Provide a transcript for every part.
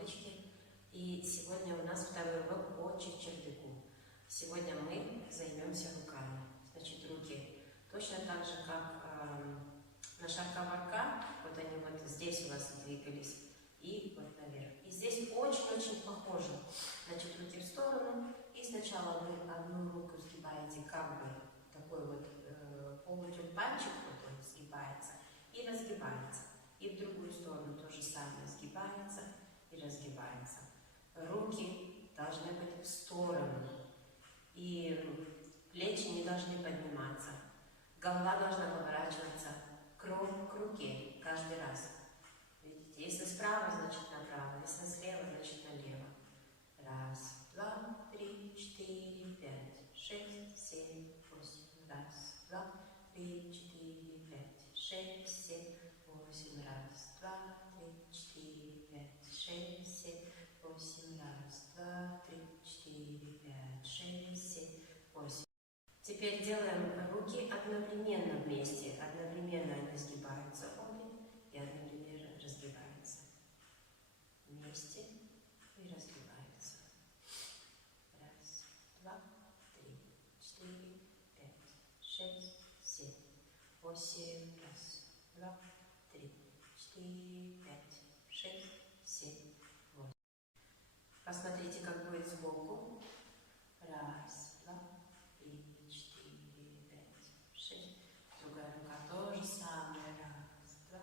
привычки. И сегодня у нас второй урок по чердыку. Сегодня мы займемся руками. Значит, руки точно так же, как на шаг-коварка. Вот они вот здесь у вас двигались и вот наверх. И здесь очень-очень похоже. Значит, руки в сторону. И сначала вы одну руку сгибаете, как бы такой вот полутюльпанчик, вот он сгибается и разгибается. И в другую сторону то же самое сгибается и разгибается. Руки должны быть в сторону. И плечи не должны подниматься. Голова должна поворачиваться к руке каждый раз. Видите, если справа, значит направо, если слева, значит налево. Раз, два, три, четыре, пять, шесть, семь, восемь. Раз, два, три, четыре, пять, шесть, семь, восемь. Раз, два, три, четыре, пять, шесть, семь, восемь. Раз, два, три, четыре, пять, шесть, семь, восемь. Теперь делаем руки одновременно вместе. Одновременно они сгибаются обе и одновременно разгибаются. Вместе и разгибаются. Раз, два, три, четыре, пять, шесть, семь, восемь. Раз, два, три, четыре, пять, шесть, семь, восемь. Посмотрите, как будет сбоку. Раз, два, три, четыре, пять, шесть. Другая рука то же самое. Раз, два,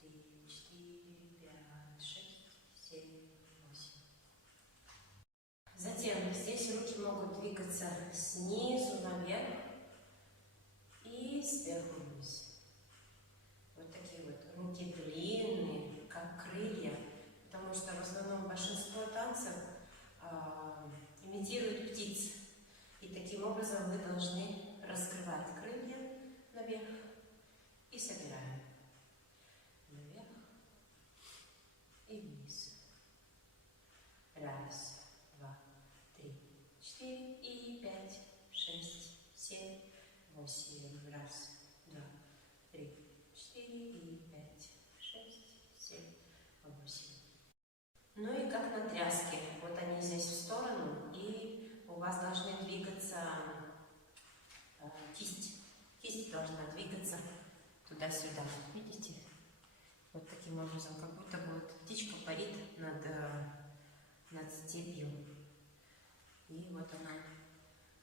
три, четыре, пять, шесть, семь, восемь. Затем здесь руки могут двигаться снизу наверх и сверху вниз. Вот такие вот руки длинные, как крылья, потому что в основном большинство танцев имитируют птиц. И таким образом вы должны раскрывать крылья наверх и собираем. Наверх и вниз. Раз, два, три, четыре и пять, шесть, семь, восемь. Раз, два, три, четыре и пять, шесть, семь, восемь. Ну и как на тряске. Вот они здесь в сторону, и у вас должны двигаться кисть. Кисть должна двигаться туда-сюда. Видите? Вот таким образом, как будто бы вот птичка парит над степью. И вот она.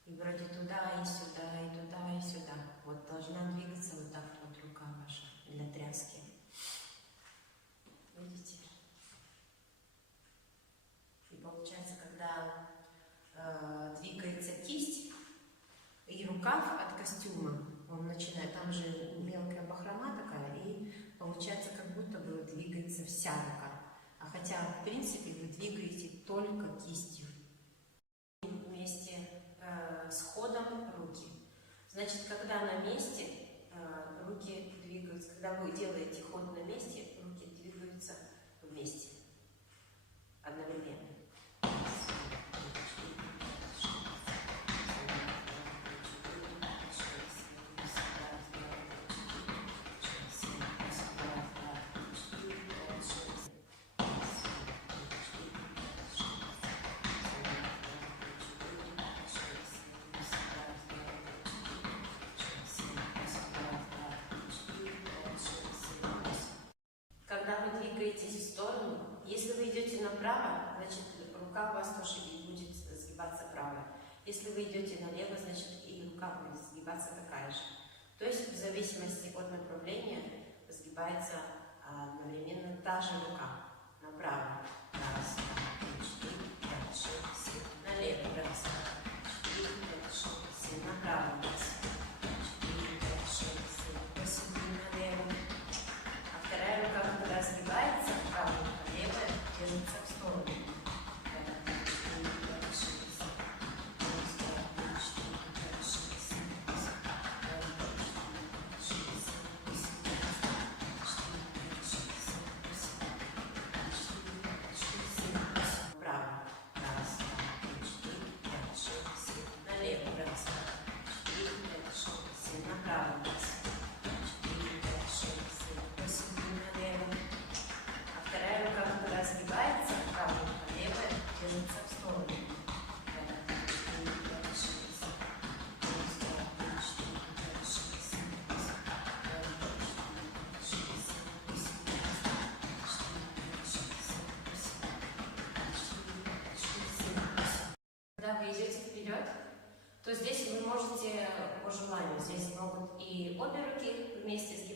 И вроде туда и сюда, и туда и сюда. Вот должна двигаться вот так вот рука ваша для тряски. Видите? И получается, когда двигается кисть и рукав от костюма, он начинает, там же мелкая бахрома такая, и получается, как будто бы двигается вся рука. А хотя, в принципе, вы двигаете только кистью. Вместе с ходом руки. Значит, когда на месте руки двигаются, когда вы делаете ход на месте, руки двигаются вместе. Одновременно. Когда вы двигаетесь в сторону, если вы идете направо, значит рука у вас тоже будет сгибаться правой. Если вы идете налево, значит и рука будет сгибаться такая же. То есть в зависимости от направления сгибается одновременно та же рука. Направо. Раз, два, три, четыре, пять, шесть, семь. Налево. Раз, два, четыре, пять, шесть, семь. Направо. Раз, четыре, пять, шесть, семь, восемь. Налево. А вторая рука, когда сгибается, правая, левая держится в сторону.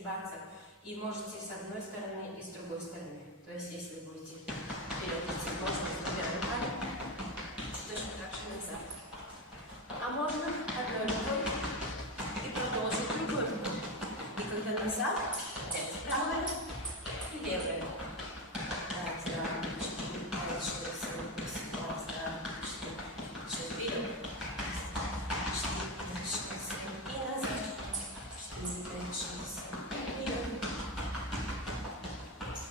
сгибаться. И можете с одной стороны и с другой стороны. То есть, если будете вперед идти, можно с двумя руками, точно так же назад. А можно одной рукой и продолжить другой рукой. И когда назад, правая и левая. Раз, два, 4, 5, 6, 7, 8. Раз, два, 4, 6, вперед. 4, 5, 6, 7 и назад. 4, 5, 6, 7 вперед.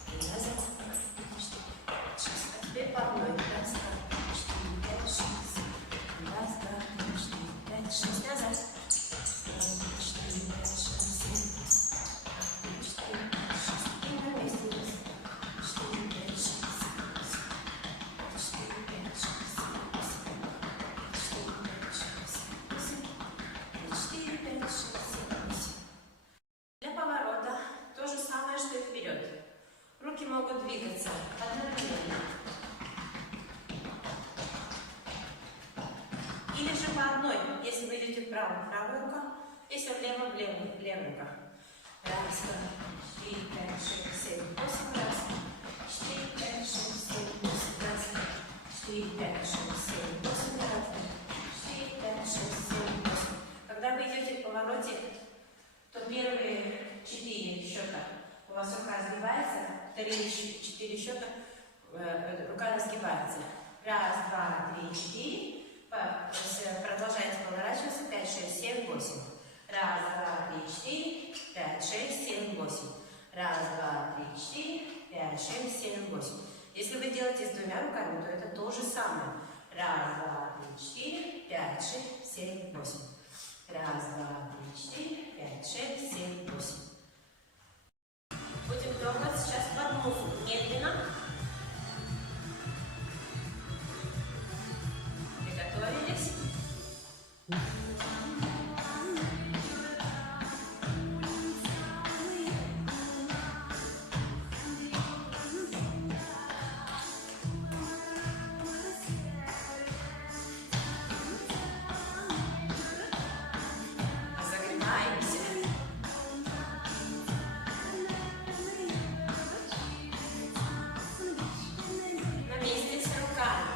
И назад. 4, 5, 6. А теперь по одной. Раз, два, 4, 5, 6. Раз, два, 4, 5, 6. Назад. 4, 5, 6, 7. 4, 5, 6. И на месте. 4, 5, 6, 7. 4, 5, 6, 7. 4, 5, 6, 7. 4, 5, 6, 7. Для поворота то же самое, что и вперед. Руки могут двигаться одновременно. Или же по одной. Если вы идете вправо, правая рука. Если влево, левая рука. Раз, два, 4, 5, 6, 7, 8. Раз. 4, 5, 6, 7, 8. Раз. 4, 5, 6, 7, 8. Раз. 4, 5, 6, 7, 8. Когда вы идете в повороте, то первые 4 счета у вас рука сгибается, вторые 4 счета рука разгибается. Раз, два, 3, 4. Продолжайте поворачиваться. 5, 6, 7, 8. Раз, два, 3, 4. 5, 6, 7, 8. Раз, два, 3, 4. 5, 6, 7, 8. Если вы делаете с двумя руками, то это то же самое. Раз, два, 3, 4. 5, 6, 7, 8. Раз, два, 3, 4. 5, 6, 7, 8. Будем трогать сейчас под музыку. Медленно. Приготовились. Разогреваемся. На месте с руками.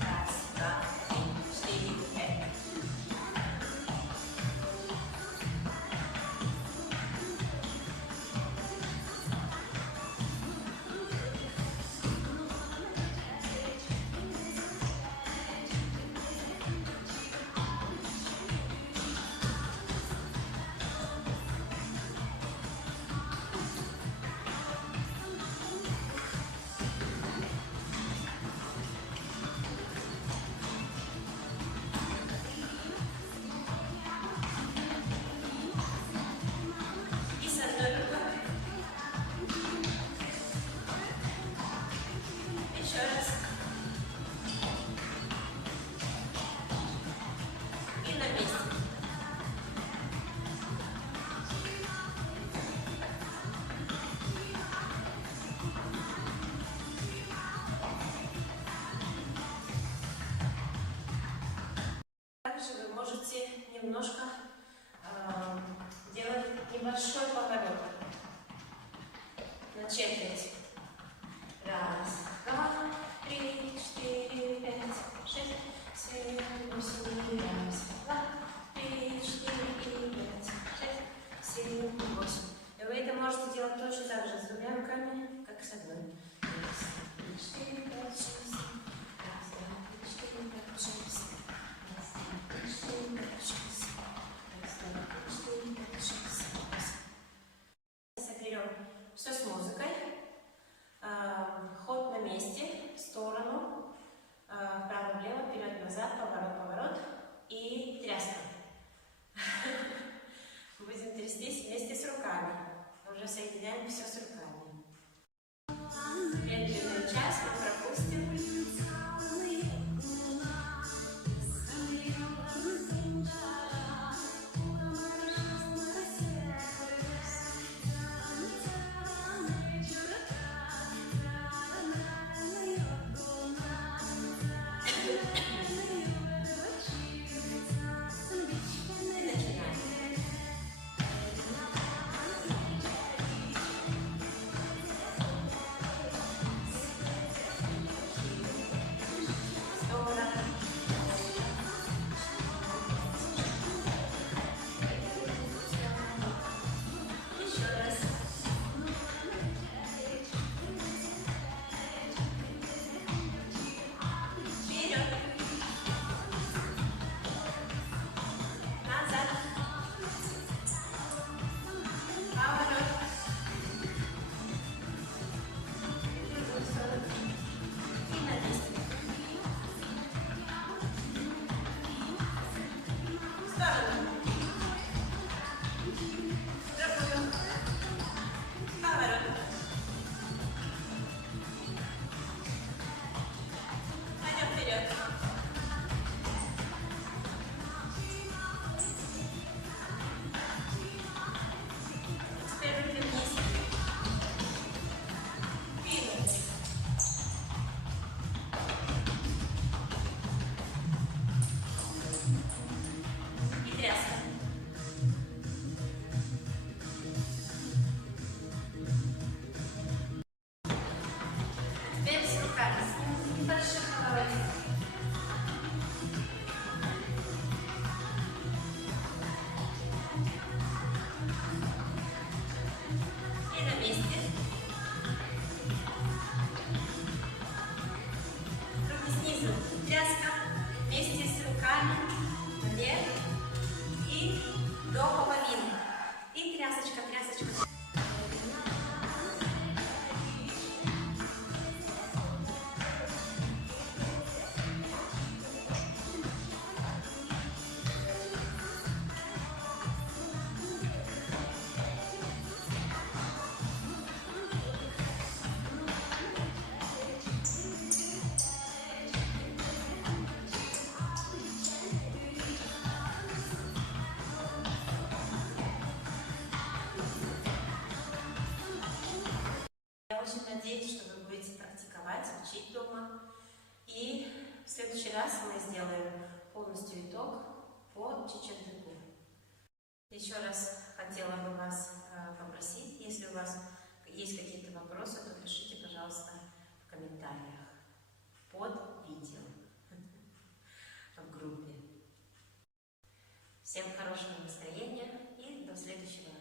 Раз, два, 3, 4, 5. И с одной рукой. Еще раз. И на месте. Также вы можете немножко делать небольшой поворот. На четверть. Раз, два, 3, 4, 5, 6, 7, 8. Раз, два, 3, 4, 5, 6, 7, 8. И вы это можете делать точно так же с двумя руками, как с одной. Раз, 3, 4, 5, 6, 7. Раз, два, 3, 4, 5, 6, 7. Раз, два, 3, 4, 5, 6, 7. Раз, два, 3, 4, 5, 6, 7, 8. Соберем все с музыкой. Ход на месте, в сторону, вправо-влево, вперед-назад, поворот-поворот и тряска. Будем трястись вместе с руками. Уже соединяем все с руками. Медленную часть мы пропустим. играть, учить дома. И в следующий раз мы сделаем полностью итог по чечердыку. Еще раз хотела бы вас попросить, если у вас есть какие-то вопросы, то пишите, пожалуйста, в комментариях под видео в группе. Всем хорошего настроения и до следующего раза.